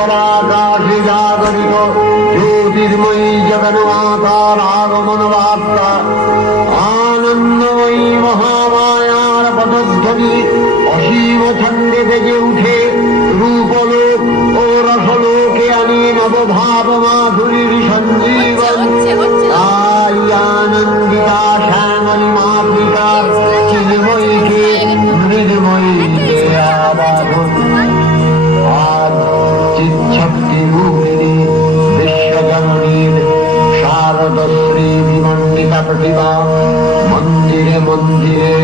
প্রকৃতির অন্তরাকাশে জাগরিত জ্যোতির্ময়ী জগন্মাতার আগমন বার্তা আনন্দময়ী মহামায়ার পদধ্বনি অসীম ছন্দে বেজে উঠে রূপলোক ও রসলোকে আনি নবভাব মাধুরীর সঞ্জীবন। আনন্দিতা প্রতিভা মন্দিরে মন্দিরে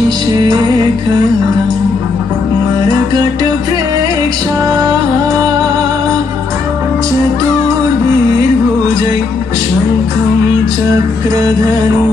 శశిశేఖరం मरकट ప్రేక్ష చతుర్భిర్భుజై శంఖం చక్రధను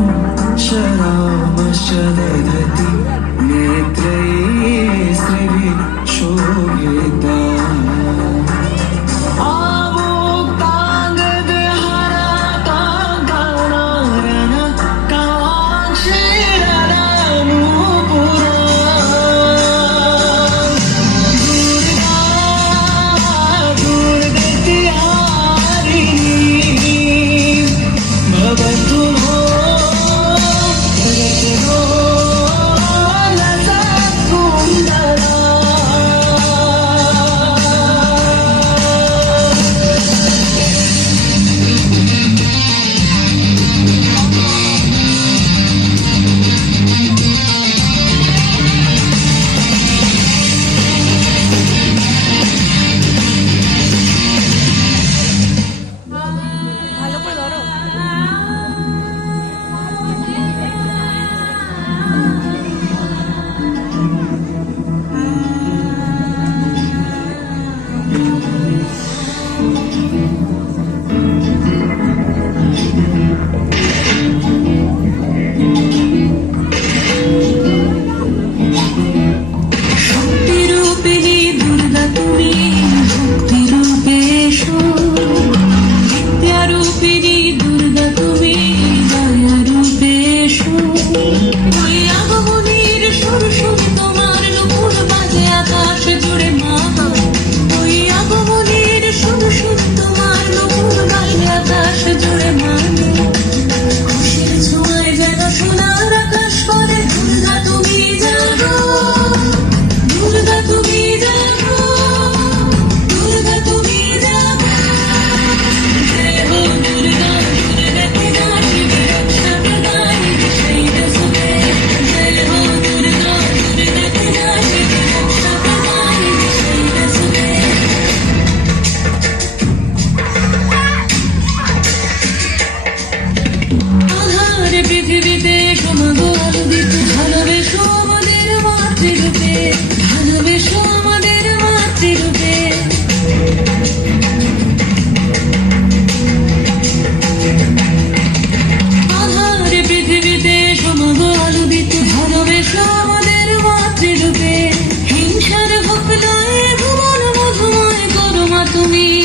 me.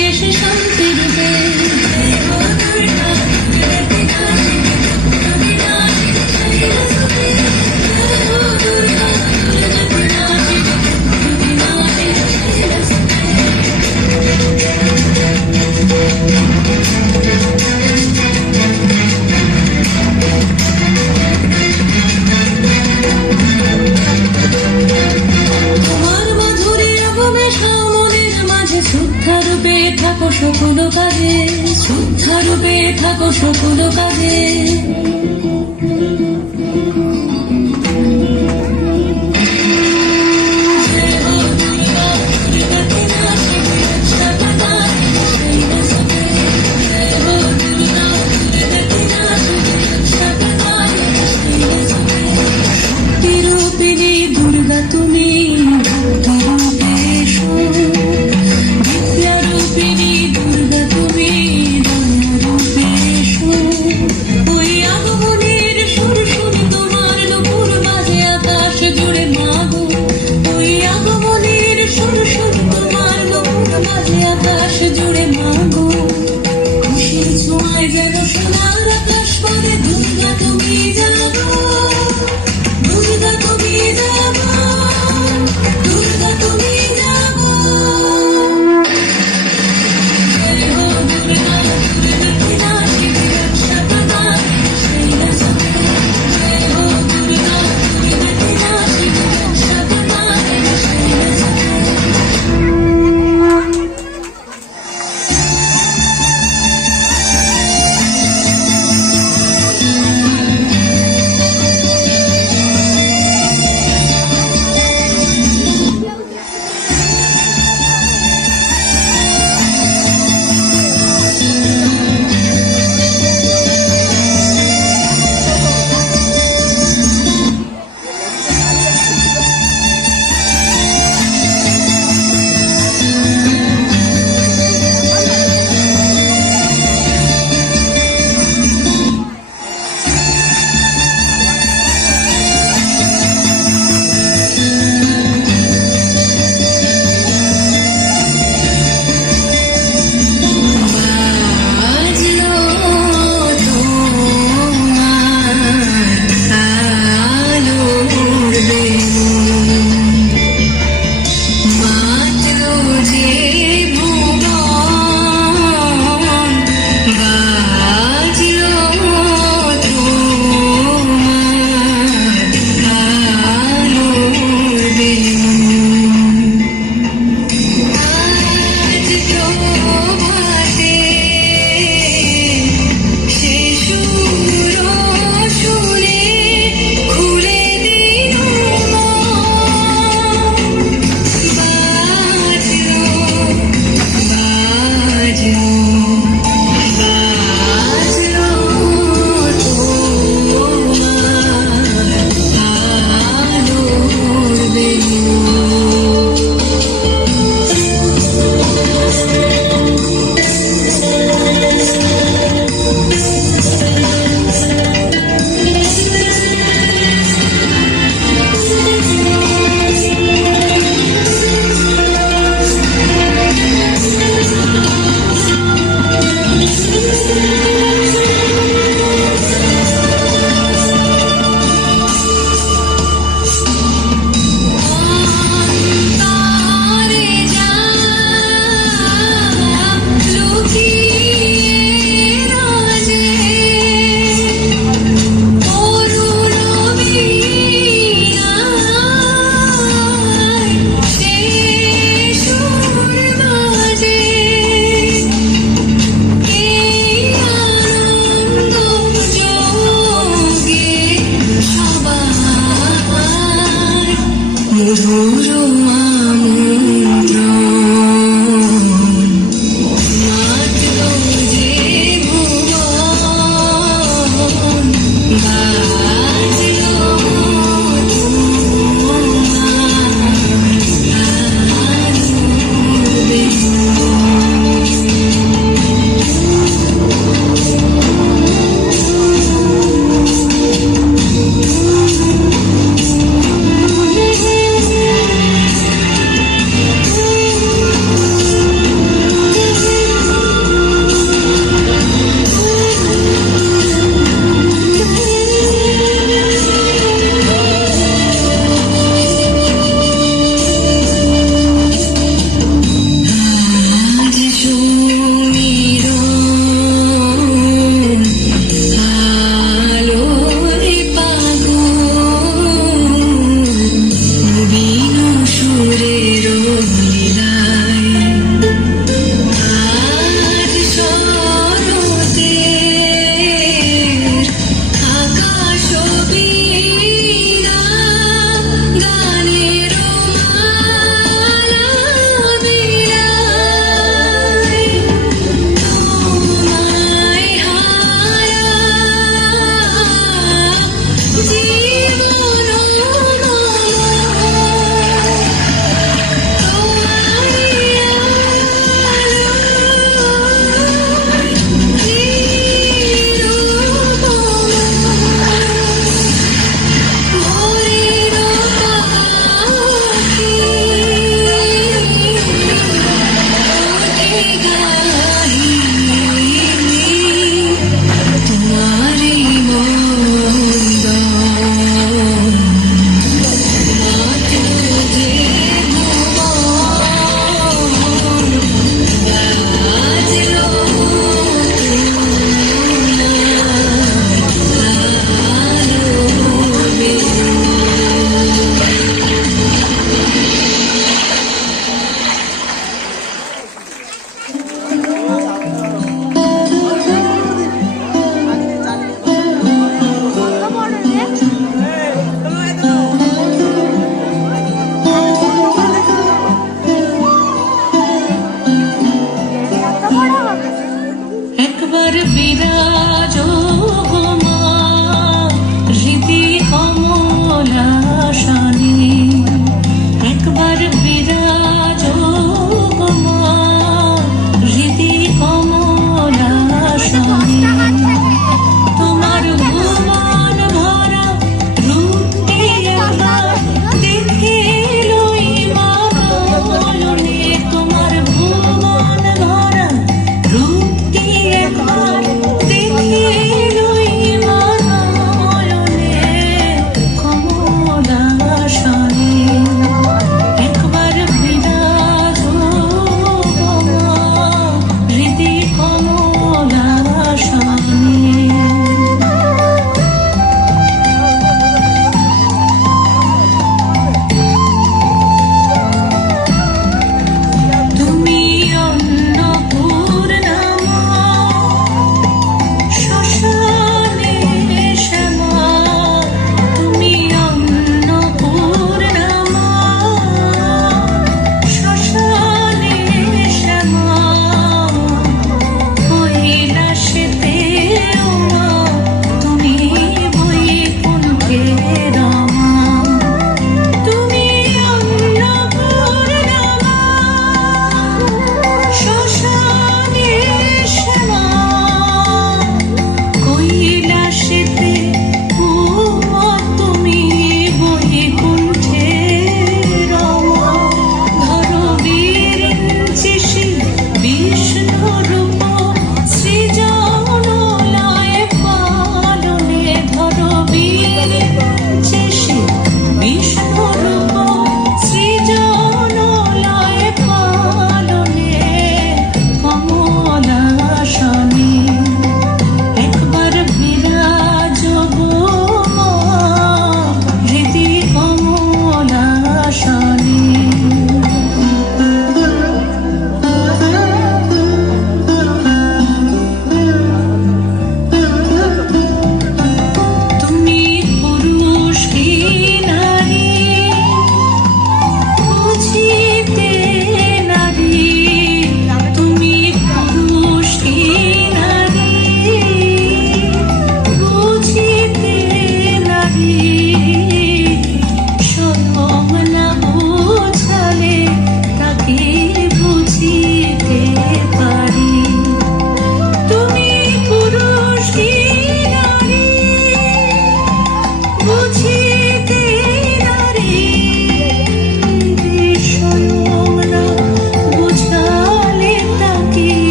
সকল কাজে শুদ্ধ রূপে থাকো সকল কাজে। बार बिराजो